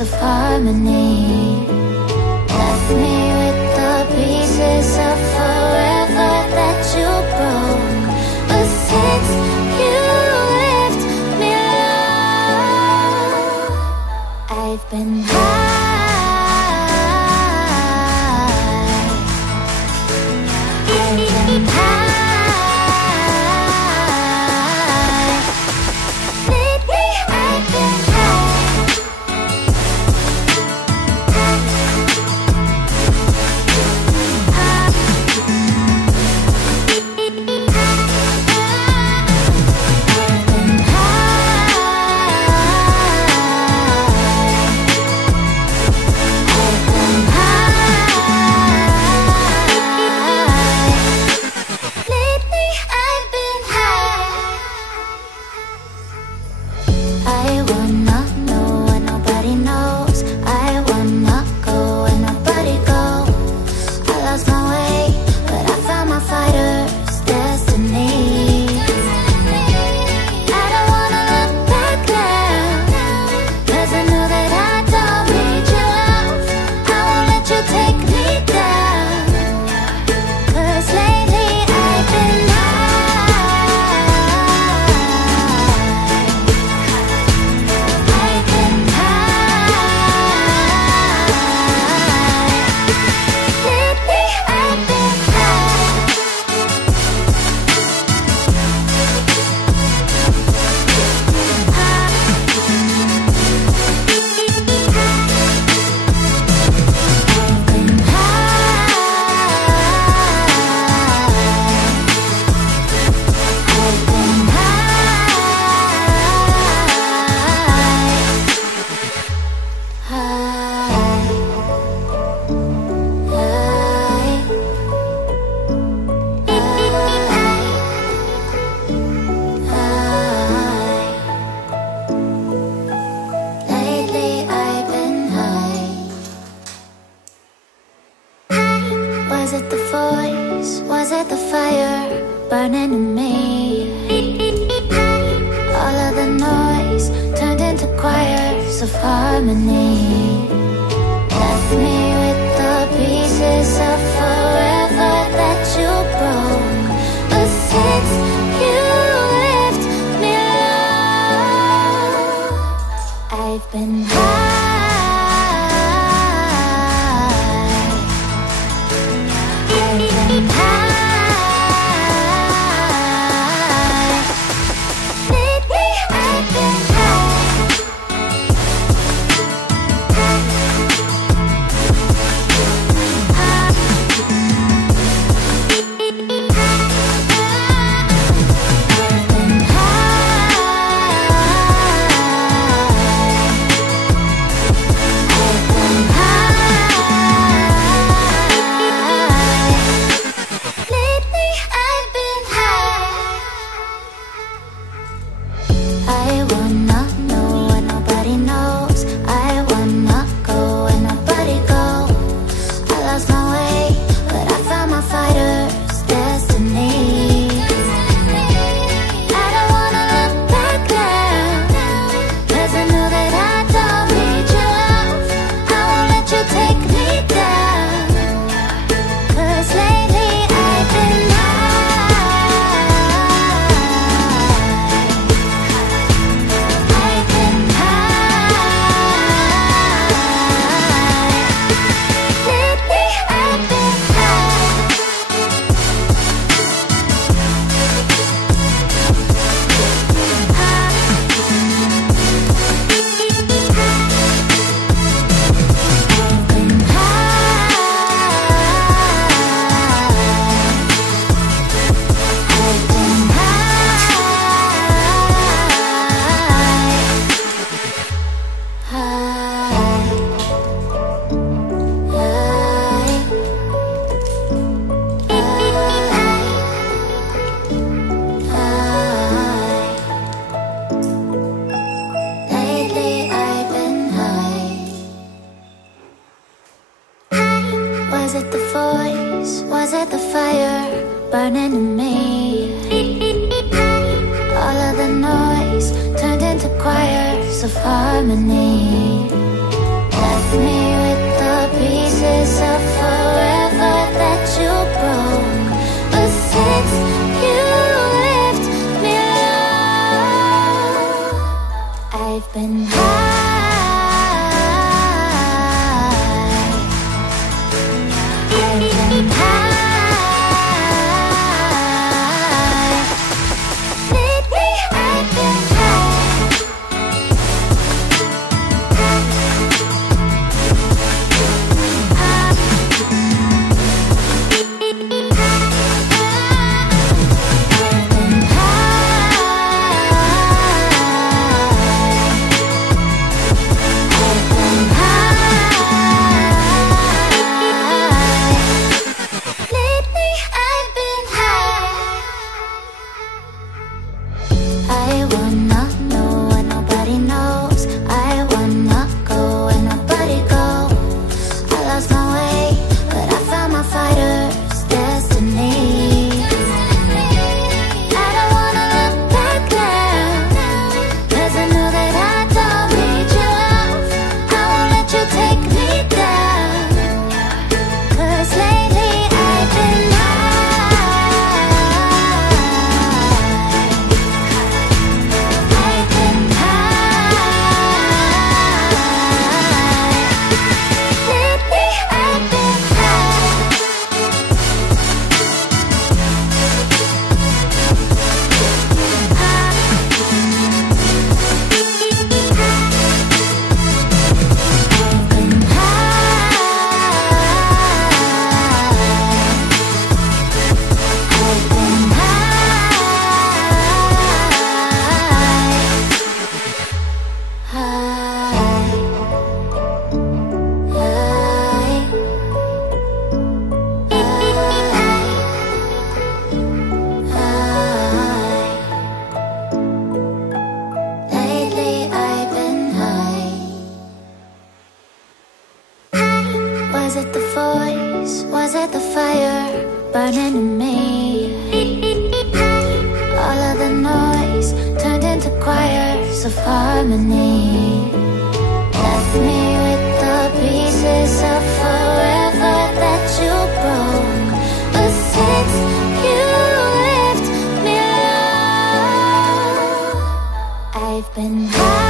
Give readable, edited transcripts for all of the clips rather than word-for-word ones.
choirs of harmony. Left me with the pieces of forever that you broke. But since you left me low, I've been high. Was it the voice? Was it the fire burning in me? All of the noise turned into choirs of harmony. Left me with the pieces of forever that you broke. But since you left me low, I've been high. Was it the voice? Was it the fire burning in me? All of the noise turned into choirs of harmony. left me with the pieces of forever that you broke. But since you left me alone, I've been high. I've been high. Lately I've been Was it the voice? Was it the fire burning in me? All of the noise turned into choirs of harmony. Left me with the pieces of forever that you broke. But since you left me alone, I've been high.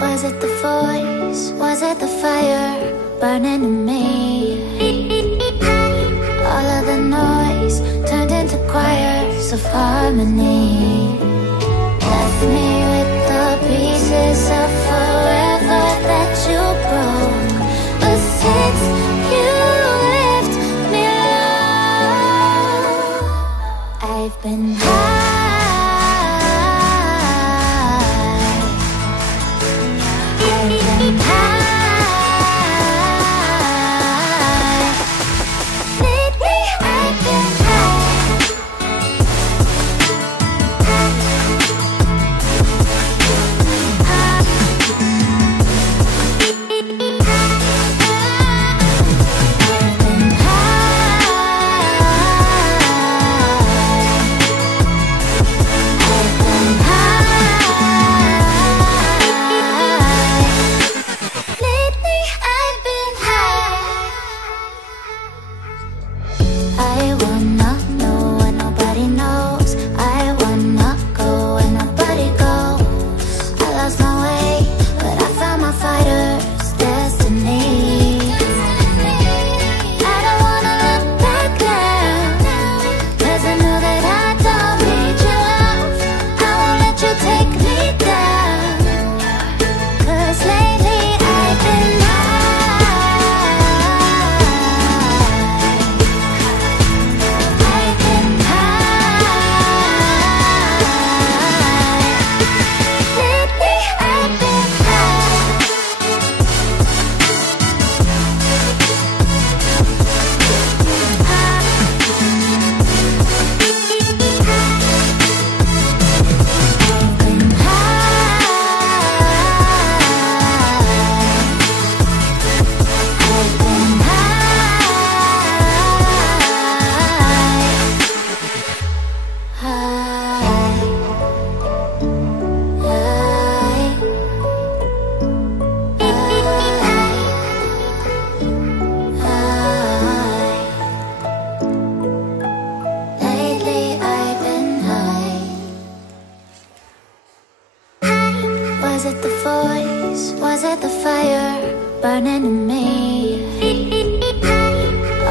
Was it the voice? Was it the fire burning in me? All of the noise turned into choirs of harmony. Left me with the pieces pieces of forever that you broke. But since you left me alone, I've been high. I've been high. Lately I've been burning in me.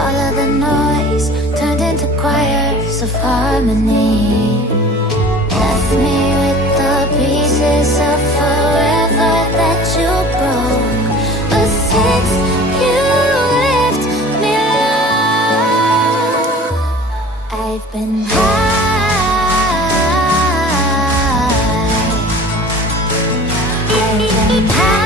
All of the noise turned into choirs of harmony. Left me with the pieces of forever that you broke. But since you left me alone, I've been high. I've been high.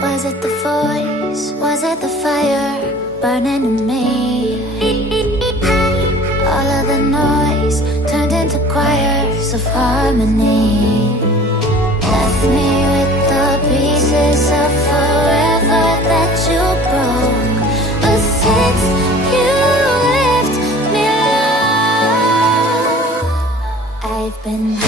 Was it the voice? Was it the fire burning in me? All of the noise turned into choirs of harmony. Left me with the pieces of forever that you and